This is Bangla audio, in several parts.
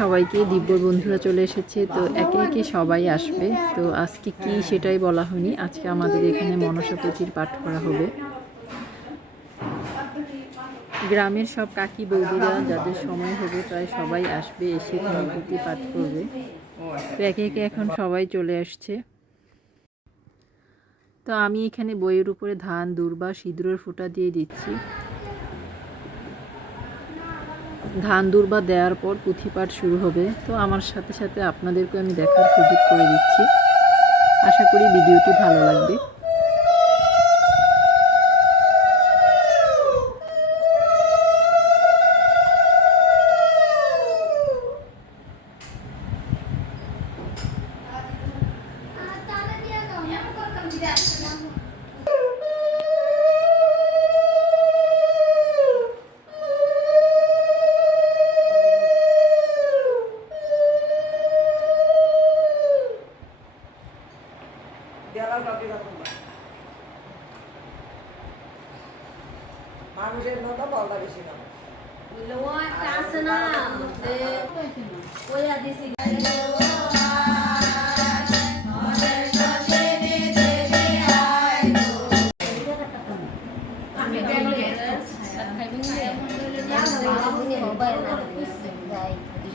সবাইকে, দিব্য বন্ধুরা চলে এসেছে, তো একে একে সবাই আসবে। তো আজকে কি সেটাই বলা হয়নি। আজকে আমাদের এখানে মনসা পুঁথির পাঠ করা হবে। গ্রামের সব কাকি বৌদিরা যাদের সময় হবে প্রায় সবাই আসবে, এসে এখানে পাঠ করবে। তো একে একে এখন সবাই চলে আসছে। তো আমি এখানে বইয়ের উপরে ধান, দুর্বা, সিঁদুরের ফোঁটা দিয়ে দিচ্ছি। ধান দুর্বা দেওয়ার পর পুঁথিপাঠ শুরু হবে। তো আমার সাথে সাথে আপনাদেরকে আমি দেখার সুযোগ করে দিচ্ছি। আশা করি ভিডিওটি ভালো লাগবে।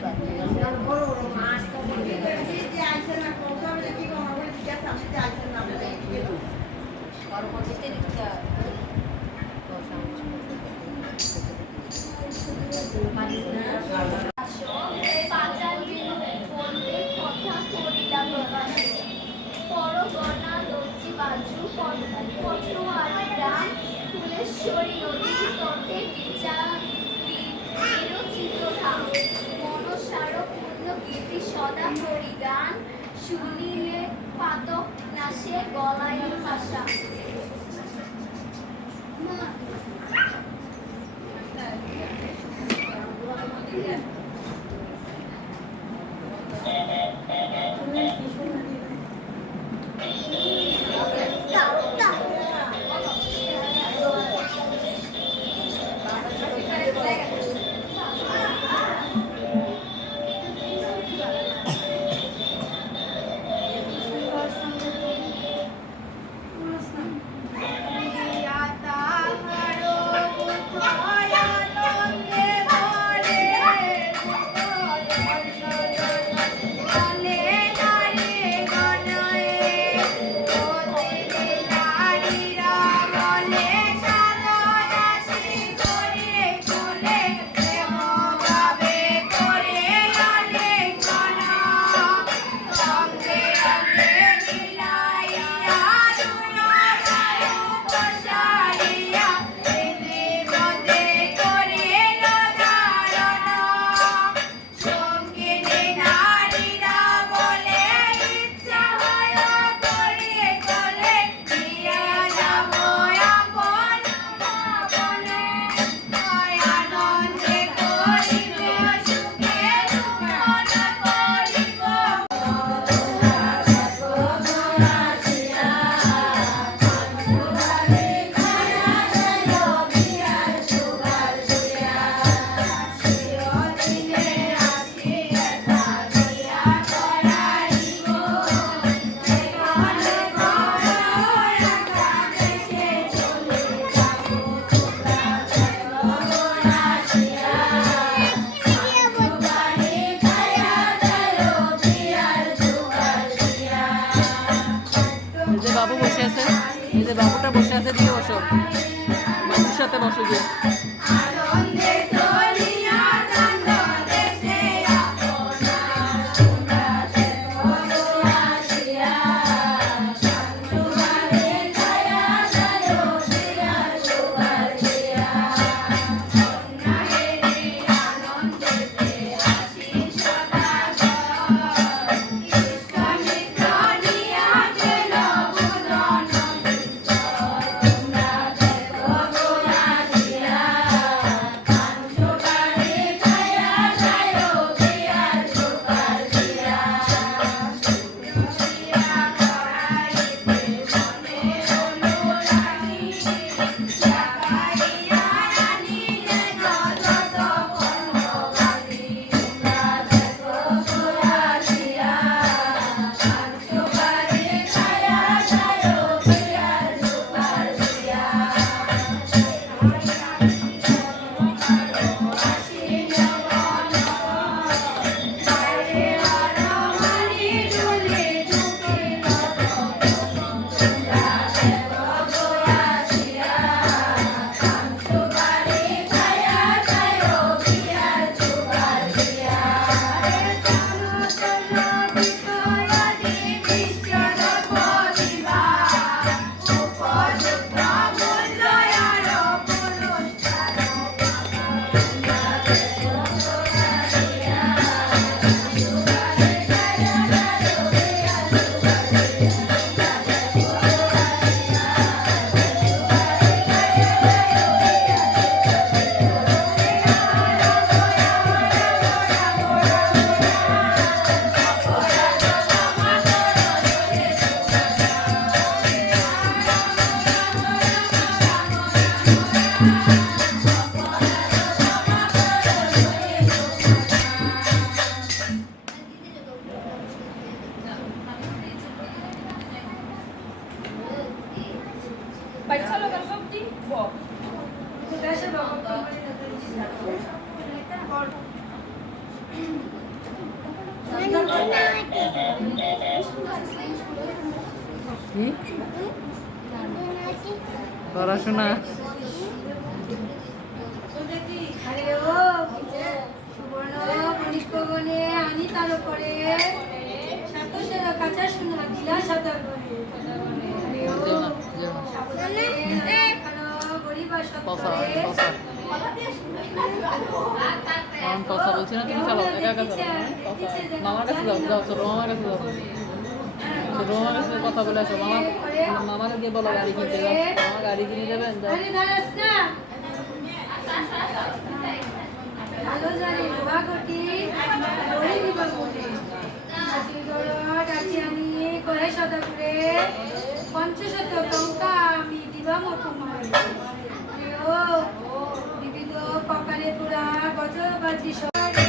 পাঁচাল মামার কাছে যাও যাও ছোট মামার কথা বলে আসো মামা মামার গিয়ে বলো গাড়ি গাড়ি কিনে দেবেন যাও ভালো জানি পঞ্চশত টঙ্কা আমি দিবা মতো বিবিধ কপালে পুরা গজবাজি সরে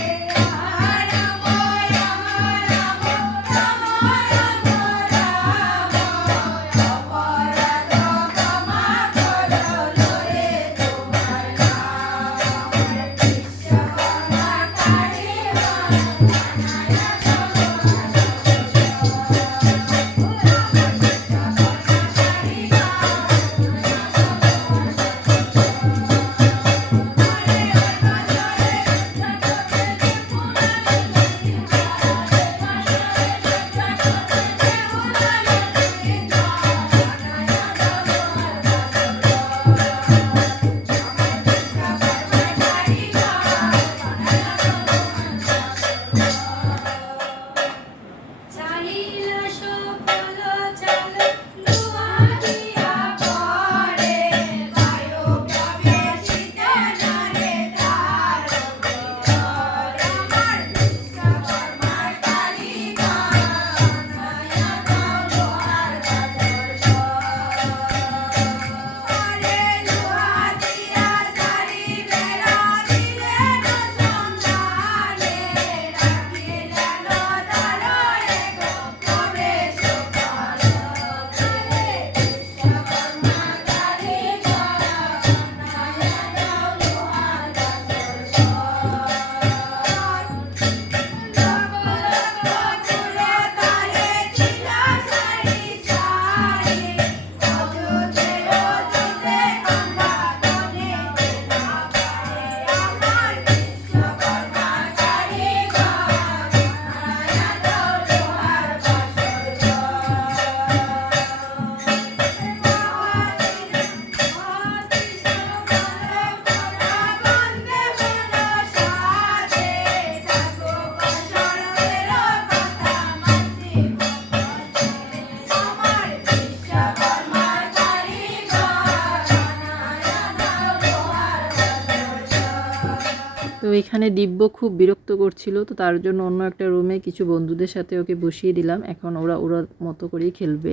এখানে দিব্য খুব বিরক্ত করছিল, তো তার জন্য অন্য একটা রুমে কিছু বন্ধুদের সাথে ওকে বসিয়ে দিলাম। এখন ওরা ওরা মতো করেই খেলবে।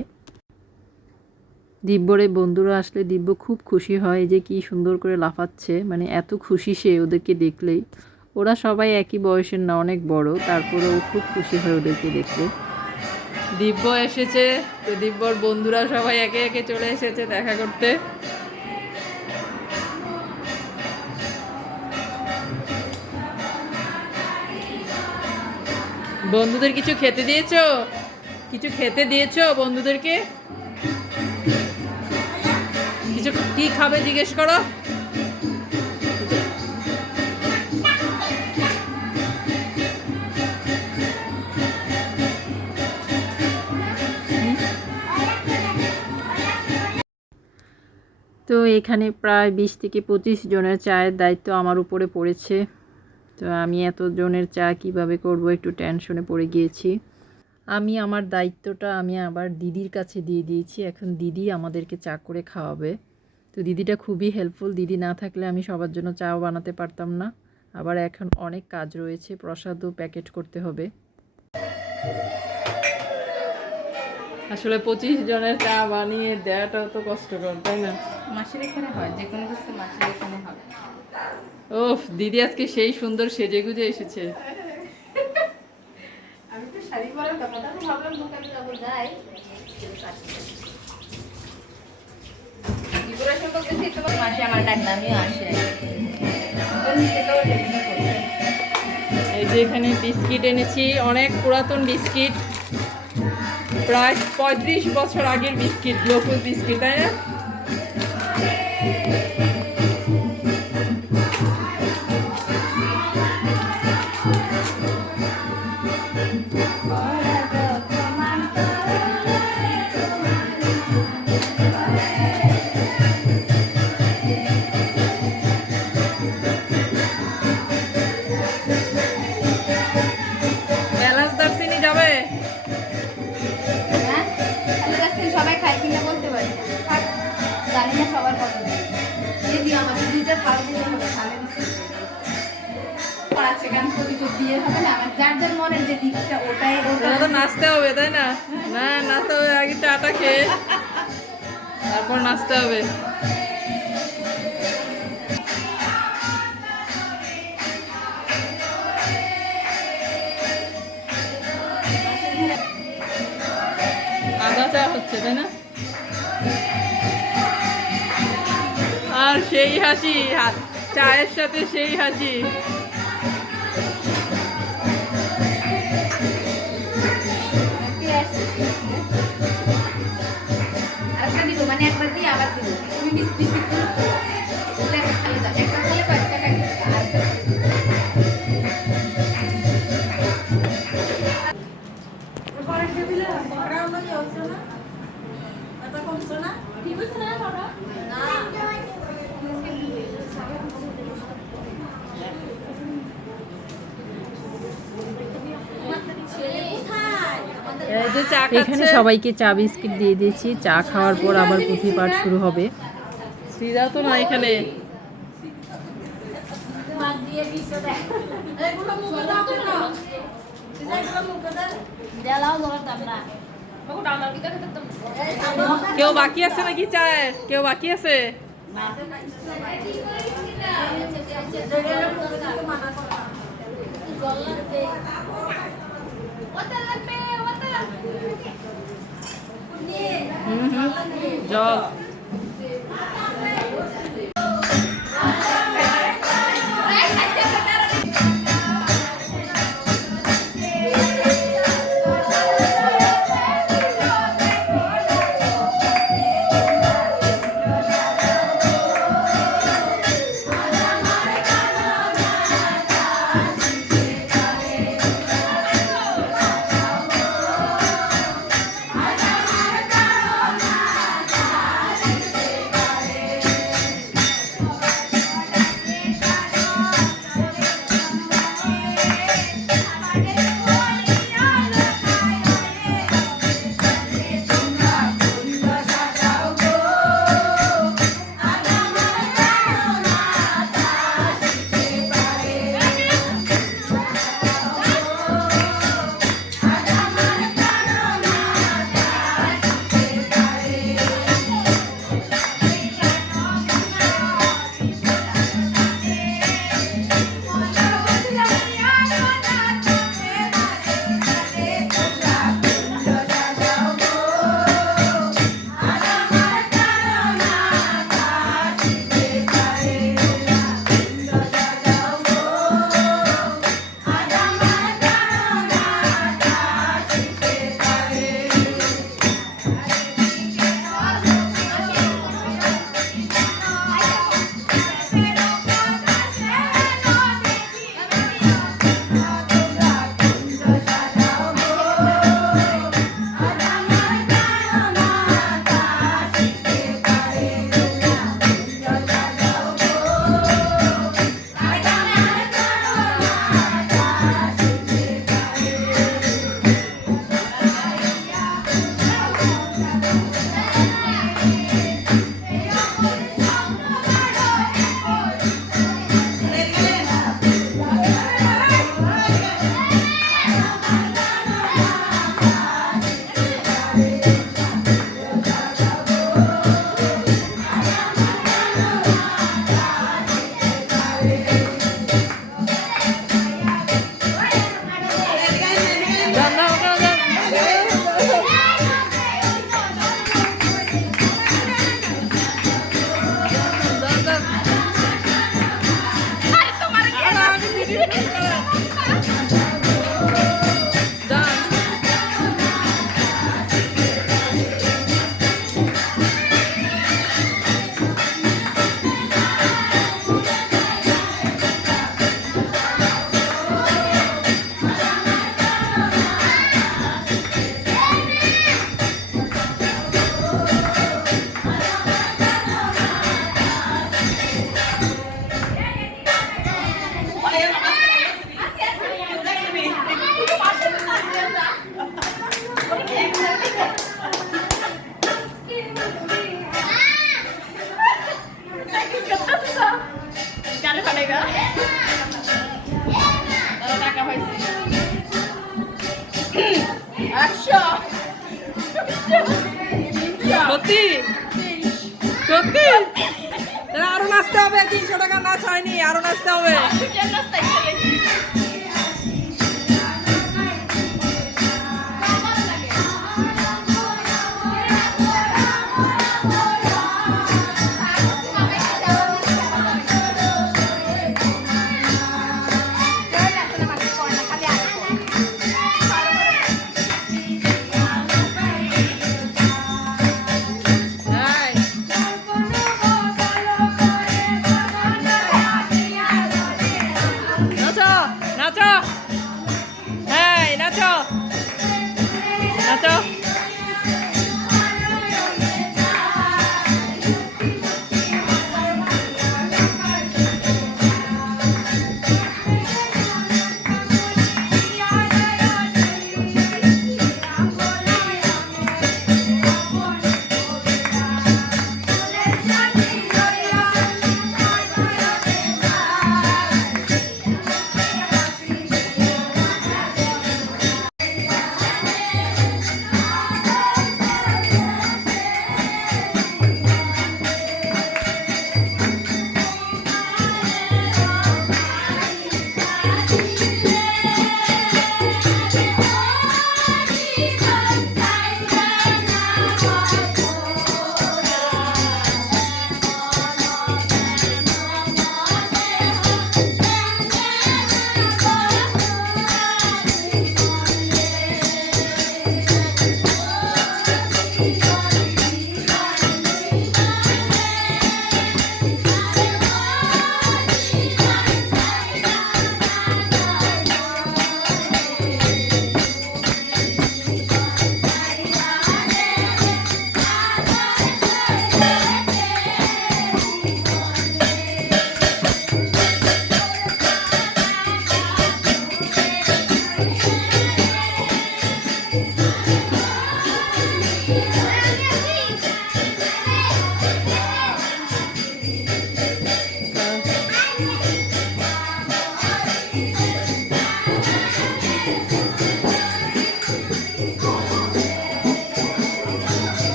দিব্যর বন্ধুরা আসলে দিব্য খুব খুশি হয় যে কি সুন্দর করে লাফাচ্ছে। মানে এত খুশি সে ওদেরকে দেখলেই। ওরা সবাই একই বয়সের না, অনেক বড়। তারপরে ও খুব খুশি হয় ওদেরকে দেখলে দিব্য এসেছে। তো দিব্যর বন্ধুরা সবাই একে একে চলে এসেছে দেখা করতে। বন্ধুদের কিছু খেতে দিয়েছ? কিছু খেতে দিয়েছ বন্ধুদেরকে? কিছু কি খাবে জিজ্ঞেস করো। তো এখানে প্রায় বিশ থেকে পঁচিশ জনের চায়ের দায়িত্ব আমার উপরে পড়েছে। তো আমি এতজনের চা কীভাবে করব একটু টেনশনে পড়ে গিয়েছি। আমি আমার দায়িত্বটা আমি আবার দিদির কাছে দিয়ে দিয়েছি। এখন দিদি আমাদেরকে চা করে খাওয়াবে। তো দিদিটা খুবই হেল্পফুল দিদি না থাকলে আমি সবার জন্য চাও বানাতে পারতাম না। আবার এখন অনেক কাজ রয়েছে। প্রসাদও প্যাকেট করতে হবে। আসলে পঁচিশ জনের চা বানিয়ে দেওয়াটাও তো কষ্টকর, তাই না? মাসির এখানে হয় যে কোনো কিছু মাসির এখানে হবে ওফ দিদি আজকে সেই সুন্দর সেজে গুজে এসেছে। আমি তো শাড়ি পরার কথাটা তো ভাবলাম দোকানে যাব যাই। এই যে এখানে বিস্কিট এনেছি অনেক পুরাতন বিস্কিট। প্রায় পঁয়ত্রিশ বছর আগের বিস্কিট লোকুল বিস্কিট তাই না? দেবো। পাঁচ তো দিয়ে হবে না আমার যার যার মনের যে দিকটা ওটাই ওটা। তো নাচতে হবে তাই না? না নাচতে হবে আগে চাটা খেয়ে তারপর নাচতে হবে। আদা চা হচ্ছে তাই না? আর সেই হাসি চায়ের সাথে সেই হাসি। দিব। তুমি বিস্কিটগুলো লেখা খালি। একটা খেলে এখানে সবাইকে চা বিস্কিট দিয়ে দিয়েছি। চা খাওয়ার পর আবার পুঁথি পাঠ শুরু হবে। শ্রীজা তো না এখানে। কেউ বাকি আছে নাকি চায় কেউ বাকি আছে? 음. 저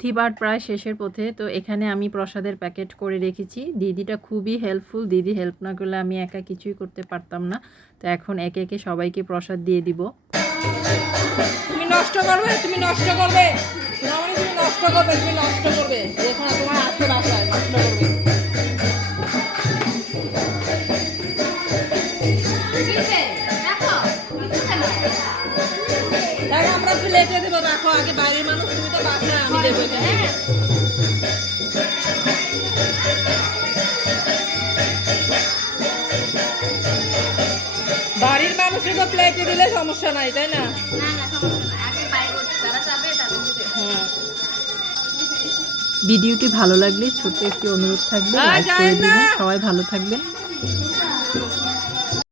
পুঁথিপাঠ প্রায় শেষের পথে, তো এখানে আমি প্রসাদের প্যাকেট করে রেখেছি। দিদিটা খুবই হেল্পফুল দিদি হেল্প না করলে আমি একা কিছুই করতে পারতাম না। তো এখন একে একে সবাইকে প্রসাদ দিয়ে দিব। তুমি নষ্ট করবে, তুমি নষ্ট করবে। তুমি নষ্ট করবে, তুমি নষ্ট করবে। দেখো তোমার বাসায় নষ্ট করবে। দেখো প্লেটে দেবো রাখো আগে বাইরের মানুষ তুমি তো বাসায় আমি দেবো এখানে বাড়ির মানুষের তো প্লেটে দিলে সমস্যা নাই তাই না? হ্যাঁ। ভিডিওটি ভালো লাগলে ছোট্ট একটি অনুরোধ থাকবে। সবাই ভালো থাকবেন।